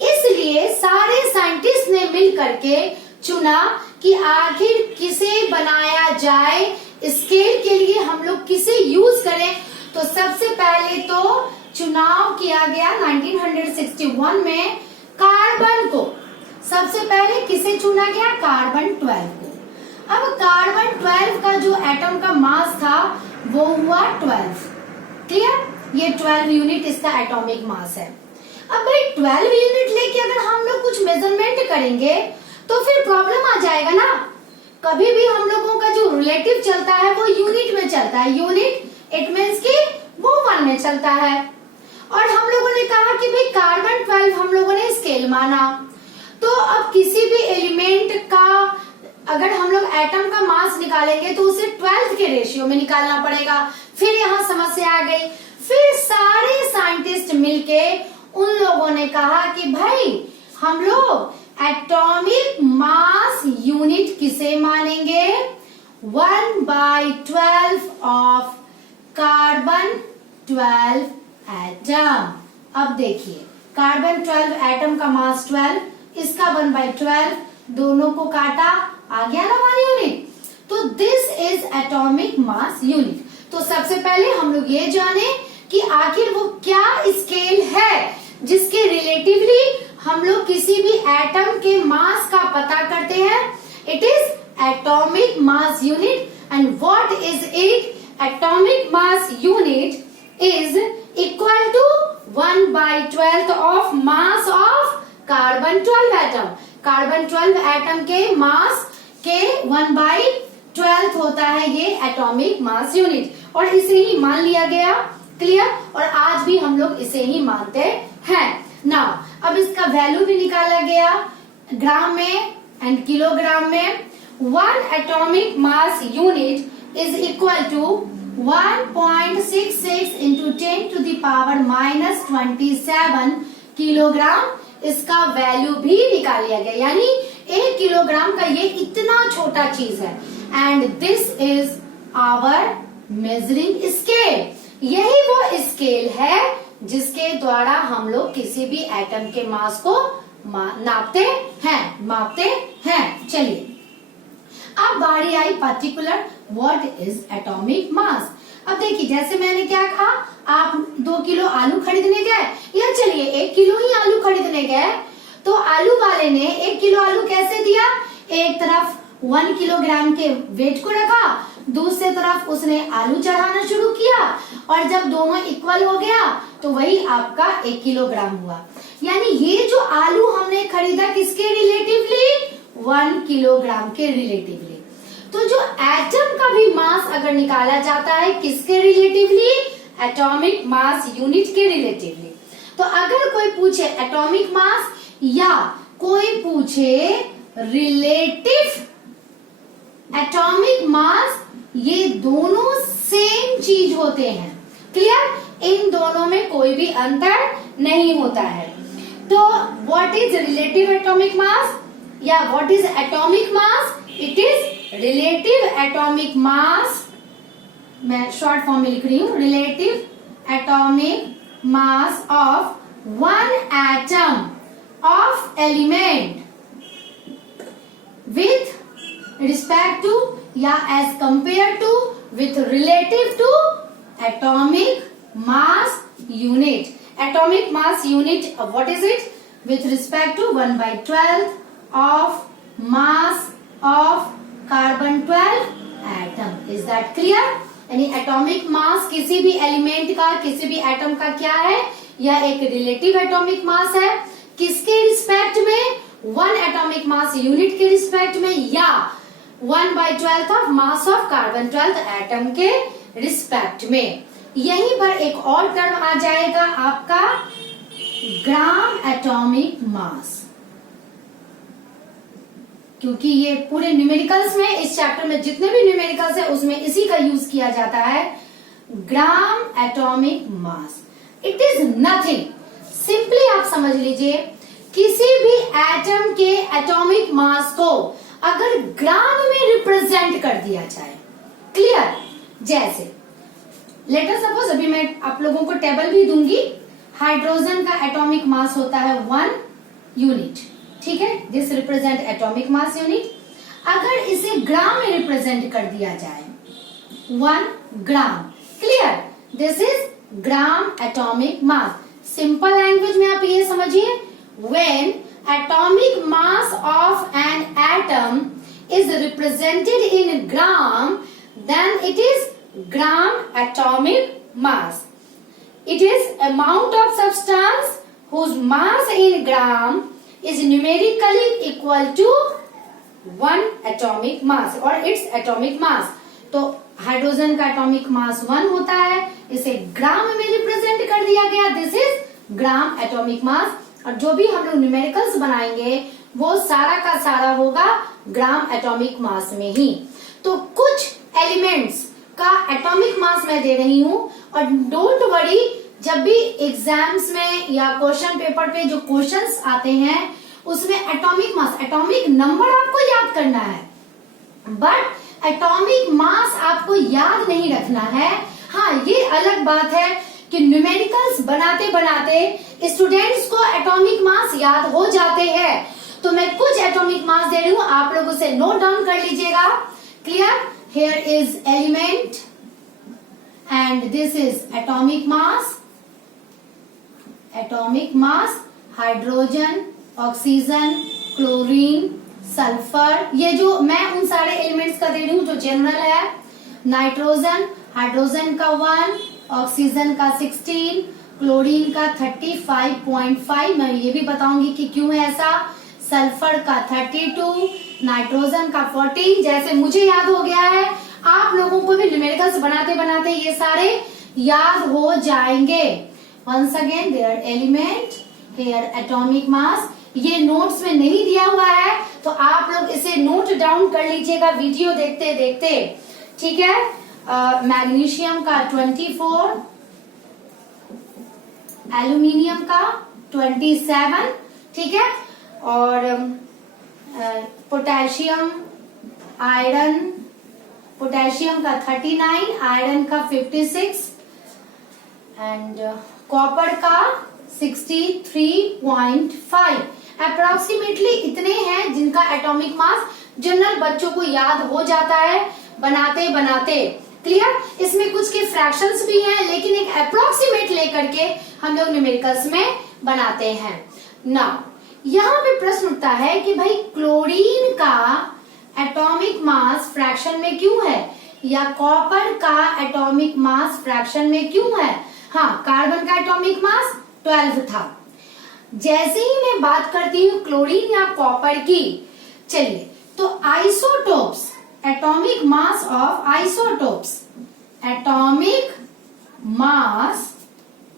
इसलिए सारे साइंटिस्ट ने मिल करके चुना कि आखिर किसे बनाया जाए, स्केल के लिए हम लोग किसे यूज करें। तो सबसे पहले तो चुनाव किया गया 1961 में कार्बन को। सबसे पहले किसे चुना गया? कार्बन 12 को। अब कार्बन 12 का जो एटम का मास था वो हुआ 12। क्लियर? ये 12 यूनिट इसका एटॉमिक मास है। अब भाई 12 यूनिट लेके अगर हम लोग कुछ मेजरमेंट करेंगे तो फिर प्रॉब्लम आ जाएगा ना। कभी भी हम लोगों का जो रिलेटिव चलता है वो यूनिट में चलता है। यूनिट इट मीन्स कि वो 1 में चलता है। और हम लोगों ने कहा कि भाई कार्बन 12 हम लोगों ने स्केल माना, तो अब किसी भी एलिमेंट का अगर हम लोग एटम का मास निकालेंगे तो उसे 12 के रेशियो में निकालना पड़ेगा। फिर यहाँ समस्या आ गई। फिर सारे साइंटिस्ट मिलके उन लोगों ने कहा कि भाई हम लोग एटॉमिक मास यूनिट किसे मानेंगे? 1/12 ऑफ कार्बन 12 एटम। अब देखिए कार्बन 12 एटम का मास 12, इसका 1/12, दोनों को काटा, आ गया ना 1 यूनिट। तो this is atomic mass unit. तो सबसे पहले हम लोग ये जाने कि आखिर वो क्या स्केल है जिसके रिलेटिवली हम लोग किसी भी एटम के मास का पता करते हैं। It is atomic mass unit. And what is it? Atomic mass unit is equal to 1/12 of mass of carbon 12 atom. Carbon 12 atom के मास के 1/12 होता है ये एटॉमिक मास यूनिट, और इसे ही मान लिया गया। क्लियर? और आज भी हम लोग इसे ही मानते हैं ना। अब इसका वैल्यू भी निकाला गया ग्राम में एंड किलोग्राम में। 1 atomic mass unit is equal to 1.66 into 10 to the power -27 kilogram. इसका वैल्यू भी निकाल लिया गया, यानी 1 किलोग्राम का ये इतना छोटा चीज है। And this is our measuring scale. यही वो स्केल है जिसके द्वारा हम लोग किसी भी एटम के मास को नापते हैं। चलिए अब बारी आई particular what is atomic mass. अब देखिए जैसे मैंने क्या कहा, आप 2 किलो आलू खरीदने गए, या चलिए 1 किलो ही आलू खरीदने गए, तो आलू वाले ने 1 किलो आलू कैसे दिया? एक तरफ 1 किलोग्राम के वेट को रखा, दूसरे तरफ उसने आलू चढ़ाना शुरू किया, और जब दोनों इक्वल हो गया तो वही आपका 1 किलोग्राम हुआ। यानी ये जो आलू हमने खरीदा किसके रिलेटिवली? 1 किलोग्राम के रिलेटिवली। तो जो एटम का भी मास अगर निकाला जाता है किसके रिलेटिवली? एटॉमिक मास यूनिट के रिलेटिवली। तो अगर कोई पूछे एटॉमिक मास या कोई पूछे रिलेटिव एटॉमिक मास, ये दोनों सेम चीज होते हैं। क्लियर? इन दोनों में कोई भी अंतर नहीं होता है। तो what is relative atomic mass या what is atomic mass? It is relative atomic mass. मैं शॉर्ट फॉर्म में लिख रही हूँ, relative atomic mass of 1 atom of element with respect to या as compare to with relative to atomic mass unit. Atomic mass unit, what is it? With respect to 1/12 of mass of carbon 12 atom. Is that clear? यानी atomic mass किसी भी element का, किसी भी atom का क्या है? यह एक रिलेटिव एटॉमिक मास है। किसके रिस्पेक्ट में? 1 एटॉमिक मास यूनिट के रिस्पेक्ट में, या 1/12 of mass of carbon 12 atom के रिस्पेक्ट में। यहीं पर एक और टर्म आ जाएगा आपका ग्राम एटॉमिक मास। क्योंकि ये पूरे न्यूमेरिकल्स में, इस चैप्टर में जितने भी न्यूमेरिकल्स है उसमें इसी का यूज किया जाता है, ग्राम atomic mass. It is nothing, simply आप समझ लीजिए, किसी भी एटम के एटॉमिक मास को अगर ग्राम में रिप्रेजेंट कर दिया जाए, क्लियर, जैसे लेट अस सपोज, अभी मैं आप लोगों को टेबल भी दूंगी, हाइड्रोजन का एटॉमिक मास होता है 1 यूनिट, ठीक है, this represent atomic mass unit. अगर इसे ग्राम में रिप्रेजेंट कर दिया जाए 1 gram, clear, this is gram atomic mass. Simple language में आप ये समझिए, when atomic mass of an atom is represented in gram, then it is gram atomic mass. It is amount of substance whose mass in gram is numerically equal to 1 atomic mass or its atomic mass. तो hydrogen का atomic mass 1 होता है, इसे gram में represent कर दिया गया, this is gram atomic मास। और जो भी हम लोग न्यूमेरिकल्स बनाएंगे वो सारा का सारा होगा ग्राम एटॉमिक मास में ही। तो कुछ एलिमेंट्स का एटॉमिक मास मैं दे रही हूँ, और डोंट वरी, जब भी एग्जाम्स में या क्वेश्चन पेपर पे जो क्वेश्चंस आते हैं उसमें एटॉमिक मास, एटॉमिक नंबर आपको याद करना है, बट एटॉमिक मास आपको याद नहीं रखना है। हाँ, ये अलग बात है कि न्यूमेरिकल्स बनाते बनाते स्टूडेंट्स को एटॉमिक मास याद हो जाते हैं, तो मैं कुछ एटॉमिक मास दे रही हूं, आप लोग उसे नोट डाउन कर लीजिएगा, clear. Here is element and this is atomic mass, atomic mass, hydrogen, oxygen, chlorine, sulphur, ये जो मैं उन सारे एलिमेंट्स का दे रही हूँ जो जनरल है, नाइट्रोजन, हाइड्रोजन का 1, ऑक्सीजन का 16, क्लोरीन का 35.5, मैं ये भी बताऊंगी कि क्यों है ऐसा, सल्फर का 32, नाइट्रोजन का 14। जैसे मुझे याद हो गया है, आप लोगों को भी न्यूमेरिकल्स बनाते बनाते ये सारे याद हो जाएंगे। Once again, there element, here atomic mass, ये नोट्स में नहीं दिया हुआ है तो आप लोग इसे नोट डाउन कर लीजिएगा वीडियो देखते देखते, ठीक है। मैग्नीशियम का 24, एल्यूमिनियम का 27, ठीक है, और पोटेशियम, आयरन, पोटेशियम का 39, आयरन का 56 एंड कॉपर का 63.5। अप्रोक्सीमेटली इतने हैं जिनका एटॉमिक मास जनरल बच्चों को याद हो जाता है बनाते बनाते, क्लियर। इसमें कुछ के फ्रैक्शंस भी हैं, लेकिन एक अप्रोक्सीमेट लेकर के हम लोग न्यूमेरिकल्स में बनाते हैं। नाउ यहाँ पे प्रश्न उठता है कि भाई क्लोरीन का एटॉमिक मास फ्रैक्शन में क्यों है, या कॉपर का एटॉमिक मास फ्रैक्शन में क्यों है। हाँ, कार्बन का एटॉमिक मास 12 था। जैसे ही मैं बात करती हूँ क्लोरीन या कॉपर की, चलिए, तो isotopes, atomic mass of isotopes, atomic mass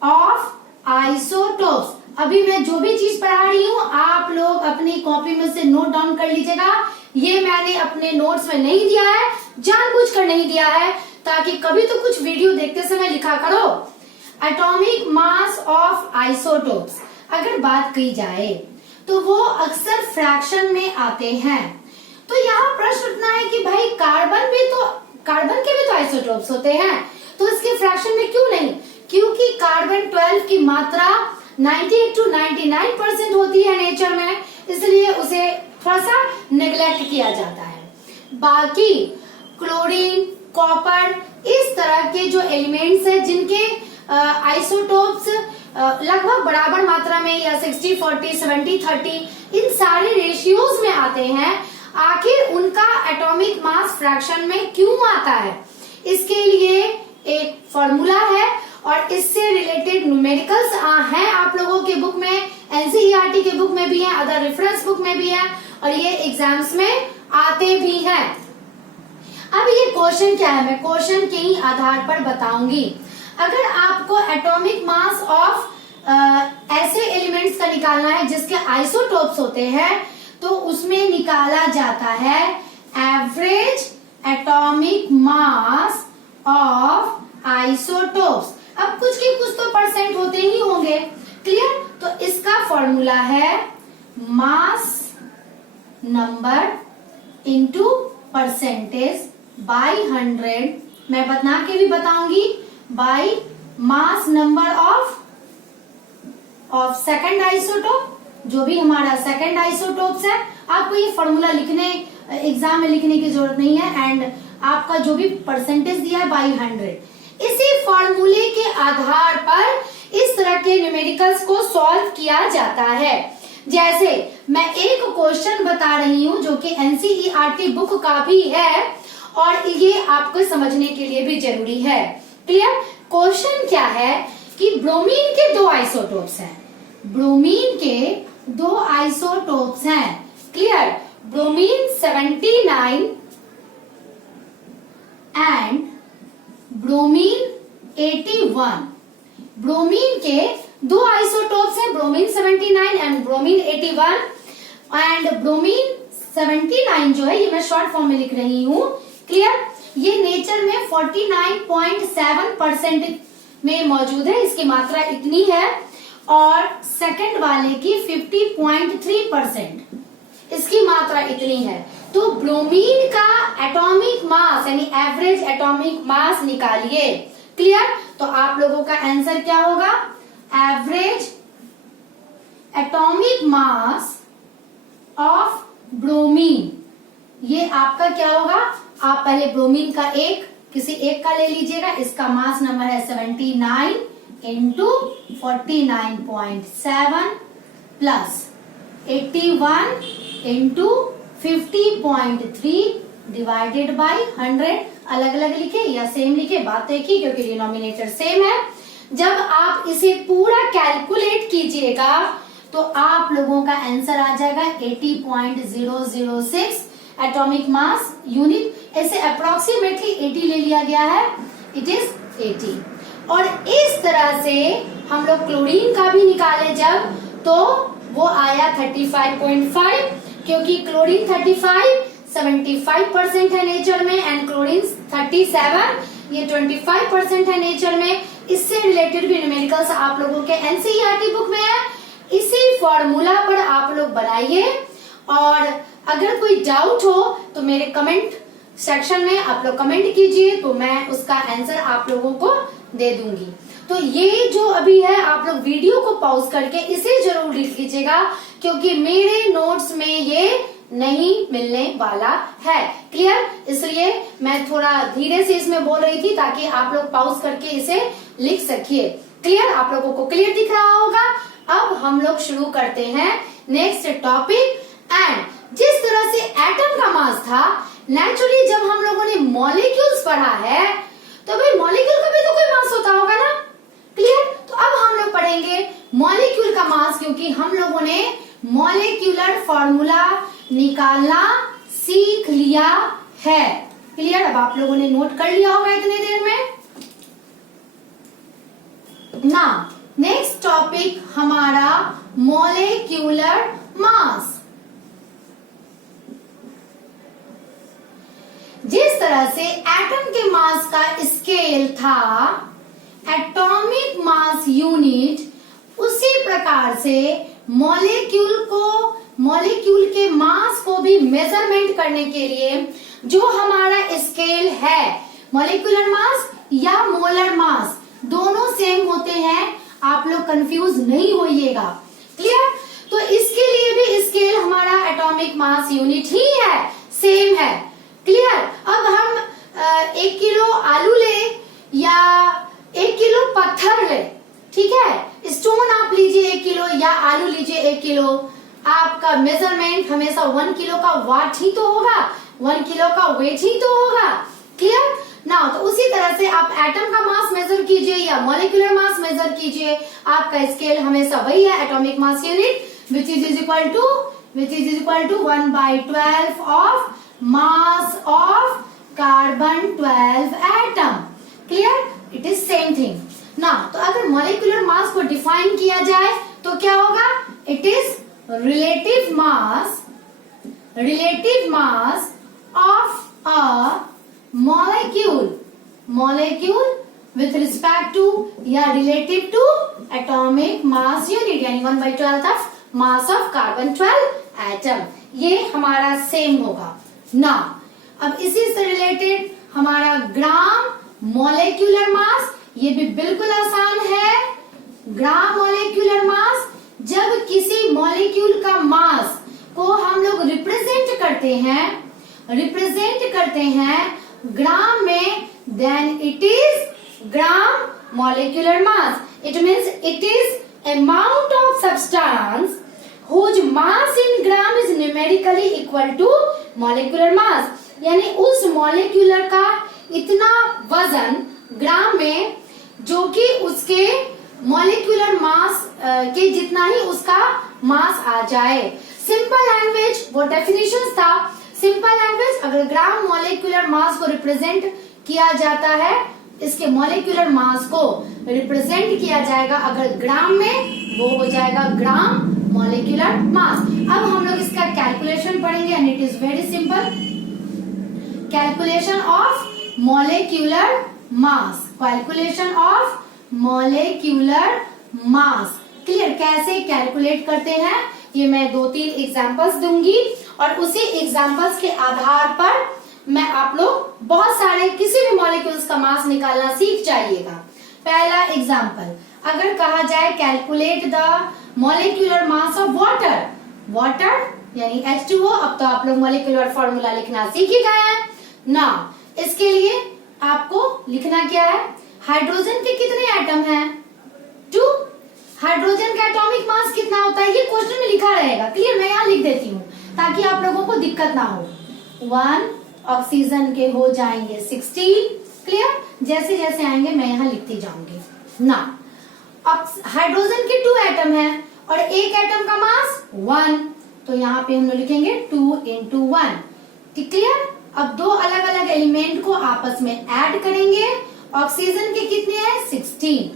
of isotopes, अभी मैं जो भी चीज पढ़ा रही हूँ आप लोग अपनी कॉपी में से नोट डाउन कर लीजिएगा। ये मैंने अपने नोट्स में नहीं दिया है, जानबूझकर नहीं दिया है, ताकि कभी तो कुछ वीडियो देखते समय लिखा करो। एटॉमिक मास ऑफ आइसोटोप्स अगर बात की जाए तो वो अक्सर फ्रैक्शन में आते हैं। तो यहाँ प्रश्न उठना है कि भाई कार्बन के भी तो आइसोटोप्स होते हैं, तो इसके फ्रैक्शन में क्यों नहीं, क्योंकि कार्बन 12 की मात्रा 98 to 99% होती है नेचर में, इसलिए उसे थोड़ा सा नेग्लेक्ट किया जाता है। बाकी क्लोरीन, कॉपर, इस तरह के जो एलिमेंट्स है जिनके आइसोटोप्स लगभग बराबर मात्रा में या 60-40, 70-30 इन सारे रेशियोज में आते हैं, आखिर उनका एटॉमिक मास फ्रैक्शन में क्यों आता है, इसके लिए एक फॉर्मूला है और इससे रिलेटेड न्यूमेरिकल्स हैं आप लोगों के बुक में, एनसीईआरटी के बुक में भी है, अदर रेफरेंस बुक में भी है, और ये एग्जाम्स में आते भी हैं। अब ये क्वेश्चन क्या है, मैं क्वेश्चन के ही आधार पर बताऊंगी। अगर आपको एटॉमिक मास ऑफ ऐसे एलिमेंट्स का निकालना है जिसके आइसोटोप्स होते हैं, तो उसमें निकाला जाता है average atomic mass of isotopes. अब कुछ के कुछ तो परसेंट होते ही होंगे, क्लियर। तो इसका फॉर्मूला है mass number into percentage by 100, मैं बता के भी बताऊंगी, by mass number of second isotope, जो भी हमारा सेकंड आइसोटोप्स है। आपको ये फॉर्मूला लिखने एग्जाम में लिखने की जरूरत नहीं है, एंड आपका जो भी परसेंटेज दिया है बाई 100। इसी फॉर्मूले के आधार पर इस तरह के न्यूमेरिकल्स को सॉल्व किया जाता है। जैसे मैं एक क्वेश्चन बता रही हूँ जो कि एनसीईआरटी बुक का भी है और ये आपको समझने के लिए भी जरूरी है, क्लियर। क्वेश्चन क्या है कि ब्रोमीन के 2 आइसोटोप्स हैं, ब्रोमीन के 2 आइसोटोप्स हैं, clear. Bromine 79 and bromine 81। Bromine के 2 आइसोटोप्स हैं, bromine 79 and bromine 81। And bromine 79 जो है, ये मैं शॉर्ट फॉर्म में लिख रही हूँ, क्लियर। ये नेचर में 49.7% में मौजूद है, इसकी मात्रा इतनी है, और सेकंड वाले की 50.3% इसकी मात्रा इतनी है। तो ब्रोमीन का एटॉमिक मास यानी एवरेज एटॉमिक मास निकालिए, क्लियर। तो आप लोगों का आंसर क्या होगा, average atomic mass of bromine, ये आपका क्या होगा। आप पहले ब्रोमीन का किसी एक का ले लीजिएगा, इसका मास नंबर है 79 into 49.7 plus 81 into 50.3 divided by 100। अलग अलग लिखे या सेम लिखे, बात एक ही, क्योंकि डिनोमिनेटर सेम है। जब आप इसे पूरा कैलकुलेट कीजिएगा तो आप लोगों का आंसर आ जाएगा 80.006 एटॉमिक मास यूनिट। ऐसे अप्रोक्सीमेटली 80 ले लिया गया है, इट इज 80। और इस तरह से हम लोग क्लोरीन का भी निकाले जब, तो वो आया 35.5, क्योंकि क्लोरीन 75% है नेचर में, एंड क्लोरीन 37, ये 25% है नेचर में। इससे रिलेटेड भी न्यूमेरिकल्स आप लोगों के एनसीईआरटी बुक में है। इसी फॉर्मूला पर आप लोग बनाइए, और अगर कोई डाउट हो तो मेरे कमेंट सेक्शन में आप लोग कमेंट कीजिए, तो मैं उसका आंसर आप लोगों को दे दूंगी। तो ये जो अभी है, आप लोग वीडियो को पॉज करके इसे जरूर लिख लीजिएगा, क्योंकि मेरे नोट्स में ये नहीं मिलने वाला है, क्लियर। इसलिए मैं थोड़ा धीरे से इसमें बोल रही थी ताकि आप लोग पॉज करके इसे लिख सकिए, क्लियर। आप लोगों को क्लियर दिख रहा होगा। अब हम लोग शुरू करते हैं नेक्स्ट टॉपिक। एंड जिस तरह से एटम का मास था, नेचुरली जब हम लोगों ने मॉलिक्यूल्स पढ़ा है, तो भाई मॉलिक्यूल का भी तो कोई मास होता होगा ना, क्लियर। तो अब हम लोग पढ़ेंगे मॉलिक्यूल का मास, क्योंकि हम लोगों ने मॉलिक्यूलर फॉर्मूला निकालना सीख लिया है, क्लियर। अब आप लोगों ने नोट कर लिया होगा इतने देर में ना। नेक्स्ट टॉपिक हमारा मॉलिक्यूलर मास। जिस तरह से एटम के मास का स्केल था एटॉमिक मास यूनिट, उसी प्रकार से मॉलिक्यूल के मास को भी मेजरमेंट करने के लिए जो हमारा स्केल है, मॉलिक्यूलर मास या मोलर मास, दोनों सेम होते हैं, आप लोग कंफ्यूज नहीं होइएगा, क्लियर। तो इसके लिए भी स्केल हमारा एटॉमिक मास यूनिट ही है, सेम है, क्लियर। अब हम 1 किलो आलू ले या 1 किलो पत्थर ले, ठीक है, स्टोन आप लीजिए 1 किलो या आलू लीजिए 1 किलो, आपका मेजरमेंट हमेशा 1 किलो का वाट ही तो होगा, 1 किलो का वेट ही तो होगा, क्लियर ना। तो उसी तरह से आप एटम का मास मेजर कीजिए या मॉलिक्यूलर मास मेजर कीजिए, आपका स्केल हमेशा वही है, atomic mass unit, which is equal to 1/12 of mass of carbon 12 atom, clear, it is same thing ना। तो अगर मॉलिक्यूलर मास को डिफाइन किया जाए तो क्या होगा, it is relative mass relative mass of a molecule with respect to या relative to atomic mass unit, यानी 1/12 of mass of carbon 12 atom. ये हमारा सेम होगा ना. अब इसी से रिलेटेड हमारा ग्राम मोलेक्यूलर मास, ये भी बिल्कुल आसान है. ग्राम मोलेक्यूलर मास, जब किसी मॉलिक्यूल का मास को हम लोग रिप्रेजेंट करते हैं ग्राम में, then it is gram molecular mass. It means it is amount of substance whose mass in gram is numerically equal to molecular mass. यानी उस मॉलिक्यूलर का इतना वजन ग्राम में जो कि उसके मॉलिक्यूलर मास के जितना ही उसका मास आ जाए. सिंपल लैंग्वेज, वो डेफिनेशन था. सिंपल लैंग्वेज, अगर ग्राम मॉलिक्यूलर मास को रिप्रेजेंट किया जाता है, इसके मॉलिक्यूलर मास को रिप्रेजेंट किया जाएगा अगर ग्राम में, वो हो जाएगा ग्राम मॉलिक्यूलर मास. अब हम लोग इसका कैलकुलेशन पढ़ेंगे and it is very simple. Calculation of molecular mass. Calculation of molecular mass. Clear? कैसे कैलकुलेट करते हैं ये मैं 2-3 एग्जांपल्स दूंगी और उसी एग्जांपल्स के आधार पर मैं आप लोग बहुत सारे किसी भी मॉलिक्यूल्स का मास निकालना सीख जाइएगा. पहला एग्जांपल, अगर कहा जाए calculate the molecular mass of water यानी H2O. अब तो आप लोग मॉलिक्यूलर फॉर्मूला लिखना सीख ही गए हैं ना. इसके लिए आपको लिखना क्या है, हाइड्रोजन के कितने एटम हैं? 2. हाइड्रोजन का एटॉमिक मास कितना होता है, ये क्वेश्चन में लिखा रहेगा. क्लियर? मैं यहाँ लिख देती हूँ ताकि आप लोगों को दिक्कत ना हो. 1 ऑक्सीजन के हो जाएंगे 16. क्लियर? जैसे जैसे आएंगे मैं यहाँ लिखती जाऊंगी ना. अब हाइड्रोजन के 2 एटम हैं और एक एटम का मास 1, तो यहाँ पे हम लोग लिखेंगे 2 into 1. क्लियर? अब 2 अलग अलग एलिमेंट को आपस में ऐड करेंगे. ऑक्सीजन के कितने हैं? 16.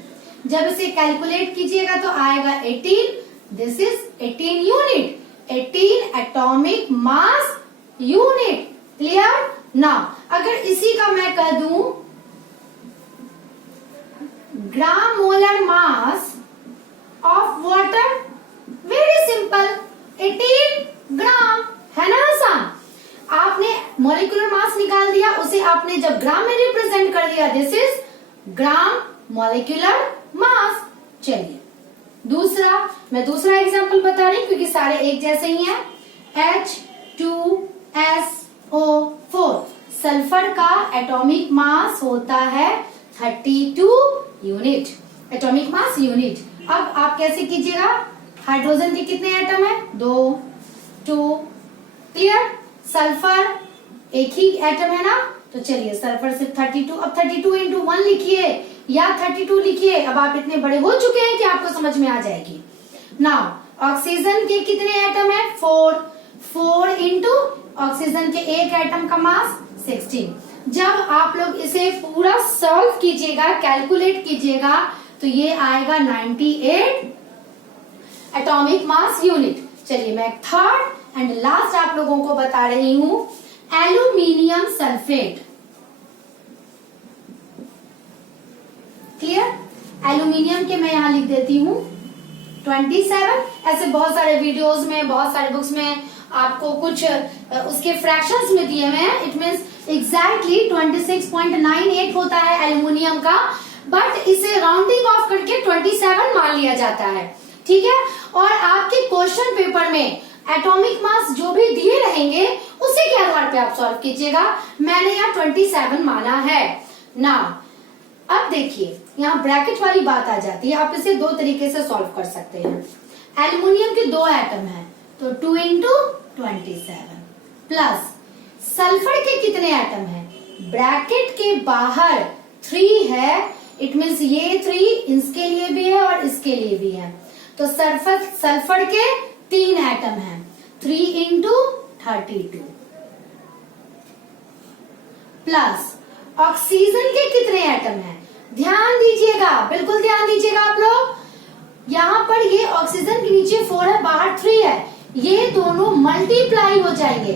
जब इसे कैलकुलेट कीजिएगा तो आएगा 18. This is 18 unit, 18 atomic mass unit. Clear? ना अगर इसी का मैं कह दूं ग्राम molar mass of water, very simple, 18 ग्राम. है ना आसान? आपने मॉलिक्यूलर मास निकाल दिया, उसे आपने जब ग्राम में रिप्रेजेंट कर दिया, this is gram molecular mass. चलिए मैं दूसरा एग्जांपल बता रही हूँ क्योंकि सारे एक जैसे ही हैं. H2SO4, सल्फर का एटॉमिक मास होता है 32 यूनिट, एटॉमिक मास यूनिट. अब आप कैसे कीजिएगा, हाइड्रोजन के कितने एटम है? 2. क्लियर? सल्फर एक ही एटम है ना, तो चलिए सल्फर सिर्फ 32. अब 32 into 1 लिखिए या 32 लिखिए. अब आप इतने बड़े हो चुके हैं कि आपको समझ में आ जाएगी. नाउ ऑक्सीजन के कितने एटम है? 4 into ऑक्सीजन के एक एटम का मास 16. जब आप लोग इसे पूरा सॉल्व कीजिएगा, कैलकुलेट कीजिएगा, तो ये आएगा 98 एटॉमिक मास यूनिट. चलिए मैं थर्ड एंड लास्ट आप लोगों को बता रही हूं, एल्यूमिनियम सल्फेट. क्लियर? एल्यूमिनियम के मैं यहां लिख देती हूं 27. ऐसे बहुत सारे वीडियोस में, बहुत सारे बुक्स में आपको कुछ उसके फ्रैक्शंस में दिए हुए हैं. इट मीन्स एग्जैक्टली 26.98 होता है एल्यूमिनियम का, बट इसे राउंडिंग ऑफ करके 27 मान लिया जाता है. ठीक है? और आपके क्वेश्चन पेपर में एटॉमिक मास जो भी दिए रहेंगे उसी के आधार पे आप सॉल्व कीजिएगा. मैंने यहाँ 27 माना है ना. अब देखिए यहाँ ब्रैकेट वाली बात आ जाती है. आप इसे 2 तरीके से सॉल्व कर सकते हैं. एल्यूमिनियम के 2 एटम हैं तो 2 into 27 प्लस सल्फर के कितने एटम हैं? ब्रैकेट के बाहर 3 है. इट मीन्स ये 3 इसके लिए भी है और इसके लिए भी है, तो सल्फर के 3 एटम हैं. 3 into 32 प्लस ऑक्सीजन के कितने एटम हैं? ध्यान दीजिएगा, बिल्कुल ध्यान दीजिएगा आप लोग. यहाँ पर ये ऑक्सीजन के नीचे 4 है, बाहर 3 है. ये दोनों मल्टीप्लाई हो जाएंगे,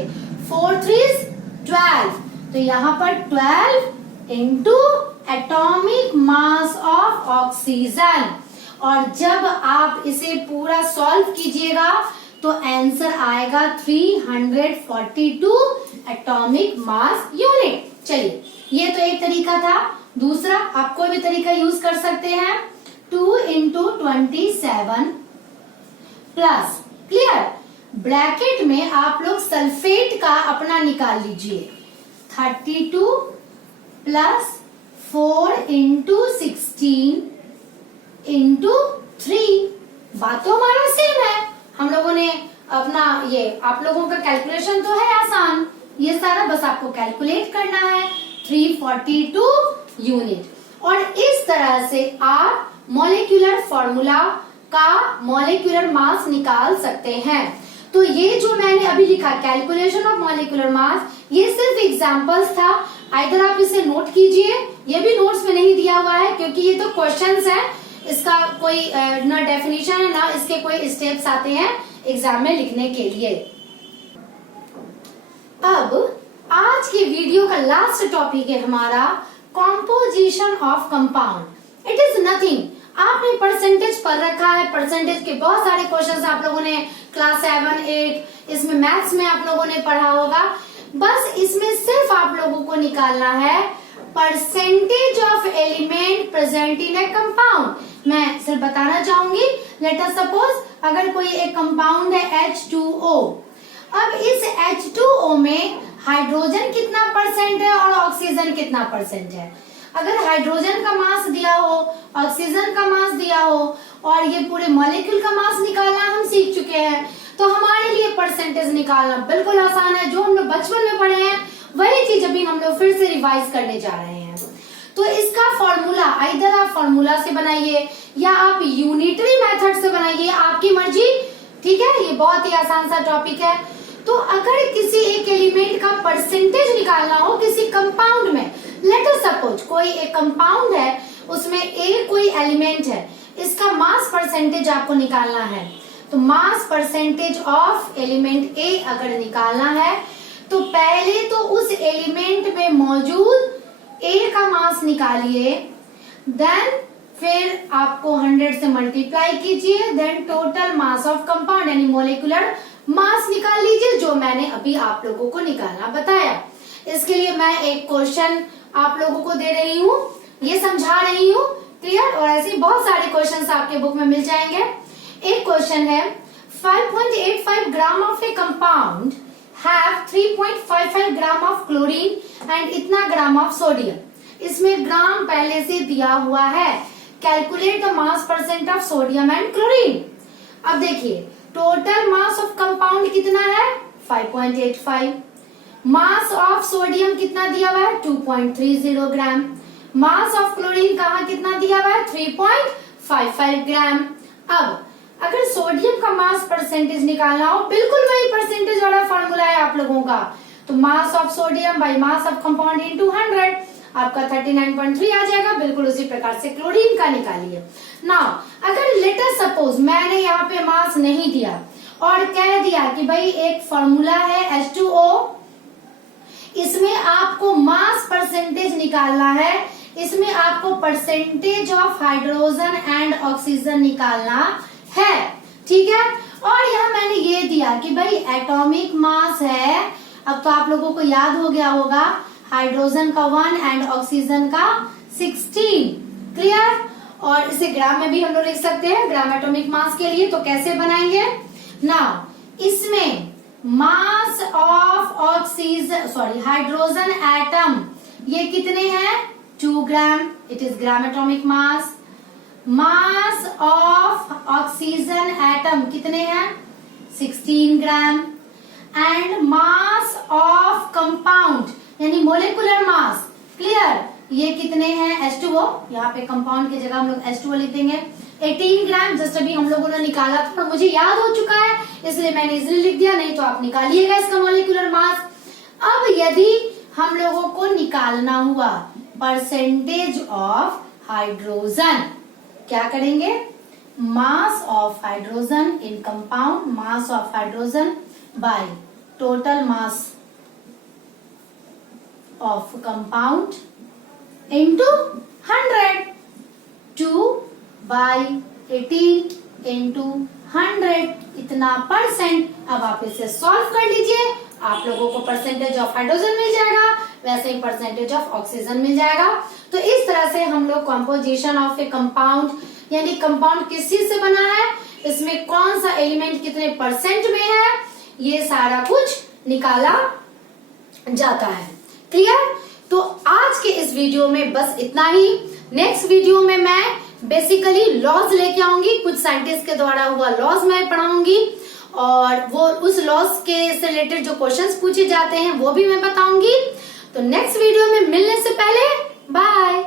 4 3 12, तो यहाँ पर 12 into atomic mass of oxygen. और जब आप इसे पूरा सॉल्व कीजिएगा तो आंसर आएगा 342 एटॉमिक मास यूनिट। चलिए, ये तो एक तरीका था। दूसरा, आप कोई भी तरीका यूज कर सकते हैं, 2 इंटू 27 प्लस, क्लियर, ब्रैकेट में आप लोग सल्फेट का अपना निकाल लीजिए, 32 प्लस 4 इंटू 16 इंटू 3। बात तो हमारा सेम है, हम लोगों ने अपना ये, आप लोगों का कैलकुलेशन तो है आसान, ये सारा बस आपको कैलकुलेट करना है, 342 यूनिट। और इस तरह से आप मॉलिक्यूलर फॉर्मूला का मॉलिक्यूलर मास निकाल सकते हैं। तो ये जो मैंने अभी लिखा कैलकुलेशन ऑफ मॉलिक्यूलर मास, ये सिर्फ एग्जांपल्स था। आइदर आप इसे नोट कीजिए, ये भी नोट्स में नहीं दिया हुआ है क्योंकि ये तो क्वेश्चंस है, इसका कोई ना डेफिनेशन है ना इसके कोई स्टेप्स आते हैं एग्जाम में लिखने के लिए। अब आज की वीडियो का लास्ट टॉपिक है हमारा composition of compound. It is nothing, आपने परसेंटेज पढ़ रखा है, परसेंटेज के बहुत सारे क्वेश्चंस आप लोगों ने क्लास 7 8 इसमें मैथ्स में आप लोगों ने पढ़ा होगा। बस इसमें सिर्फ आप लोगों को निकालना है percentage of element present in A compound. मैं सिर्फ बताना चाहूंगी, लेट अस सपोज अगर कोई एक कंपाउंड है H2O, अब इस H2O में हाइड्रोजन कितना परसेंट है और ऑक्सीजन कितना परसेंट है। अगर हाइड्रोजन का मास दिया हो, ऑक्सीजन का मास दिया हो और ये पूरे मॉलिक्यूल का मास निकालना हम सीख चुके हैं, तो हमारे लिए परसेंटेज निकालना बिल्कुल आसान है। जो हम लोग बचपन में पढ़े हैं वही चीज अभी हम लोग फिर से रिवाइज करने जा रहे हैं। तो इसका फॉर्मूला आइदर आप फॉर्मूला से बनाइए या आप यूनिटरी मेथड से बनाइए, आपकी मर्जी, ठीक है। ये बहुत ही आसान सा टॉपिक है। तो अगर किसी एक एलिमेंट का परसेंटेज निकालना हो किसी कंपाउंड में, लेट अस सपोज कोई एक कंपाउंड है, उसमें ए कोई एलिमेंट है, इसका मास परसेंटेज आपको निकालना है। तो मास परसेंटेज ऑफ एलिमेंट ए अगर निकालना है तो पहले तो उस एलिमेंट में मौजूद ए का मास निकालिए, देन फिर आपको 100 से मल्टीप्लाई कीजिए, then total mass of compound यानी मोलिकुलर मास निकाल लीजिए, जो मैंने अभी आप लोगों को निकालना बताया। इसके लिए मैं एक क्वेश्चन आप लोगों को दे रही हूँ, ये समझा रही हूँ, क्लियर। और ऐसे बहुत सारे क्वेश्चंस आपके बुक में मिल जाएंगे। एक क्वेश्चन है 5.85 gram of A compound have 3.55 gram of chlorine and इतना ग्राम ऑफ सोडियम। इसमें ग्राम पहले से दिया हुआ है, calculate the mass percent of sodium and chlorine. अब देखिए टोटल मास ऑफ कंपाउंड कितना है 5.85, मास ऑफ सोडियम कितना दिया हुआ है 2.30 ग्राम, मास ऑफ क्लोरीन कहाँ कितना दिया हुआ है 3.55 ग्राम। अब अगर सोडियम का मास परसेंटेज निकालना हो, बिल्कुल वही परसेंटेज वाला फॉर्मूला है आप लोगों का, तो mass of sodium by mass of compound into 100 आपका 39.3 आ जाएगा। बिल्कुल उसी प्रकार से क्लोरीन का निकालिए। नाउ अगर लेट अस सपोज मैंने यहाँ पे मास नहीं दिया और कह दिया कि भाई एक फॉर्मूला है H2O, इसमें आपको मास परसेंटेज निकालना है, इसमें आपको percentage of hydrogen and oxygen निकालना है, ठीक है। और यहाँ मैंने ये दिया कि भाई एटॉमिक मास है, अब तो आप लोगों को याद हो गया होगा, हाइड्रोजन का 1 एंड ऑक्सीजन का 16, क्लियर। और इसे ग्राम में भी हम लोग लिख सकते हैं ग्राम एटॉमिक मास के लिए। तो कैसे बनाएंगे नाउ, इसमें mass of oxygen sorry hydrogen atom ये कितने हैं 2 gram, it is gram atomic mass. Mass of oxygen atom कितने हैं 16 gram and mass of compound यानी मोलिकुलर मास, क्लियर, ये कितने हैं H2O, यहाँ पे कंपाउंड की जगह हम लोग H2O लिख देंगे 18 ग्राम। जस्ट अभी हम लोगों ने निकाला था और मुझे याद हो चुका है इसलिए मैंने इजिली लिख दिया, नहीं तो आप निकालिएगा इसका मोलिकुलर मास। अब यदि हम लोगों को निकालना हुआ परसेंटेज ऑफ हाइड्रोजन, क्या करेंगे mass of hydrogen in compound, mass of hydrogen by total mass of compound into 100. 2 by 18 into 100 इतना परसेंट। अब आप इसे सॉल्व कर लीजिए, आप लोगों को परसेंटेज ऑफ हाइड्रोजन मिल जाएगा, वैसे ही परसेंटेज ऑफ ऑक्सीजन मिल जाएगा। तो इस तरह से हम लोग कॉम्पोजिशन ऑफ ए कंपाउंड, यानी कंपाउंड किस चीज से बना है, इसमें कौन सा एलिमेंट कितने परसेंट में है, ये सारा कुछ निकाला जाता है। क्लियर? तो आज के इस वीडियो में बस इतना ही। नेक्स्ट वीडियो में मैं बेसिकली लॉज लेके आऊंगी, कुछ साइंटिस्ट के द्वारा हुआ लॉज मैं पढ़ाऊंगी, और वो उस लॉज के से रिलेटेड जो क्वेश्चंस पूछे जाते हैं वो भी मैं बताऊंगी। तो नेक्स्ट वीडियो में मिलने से पहले बाय।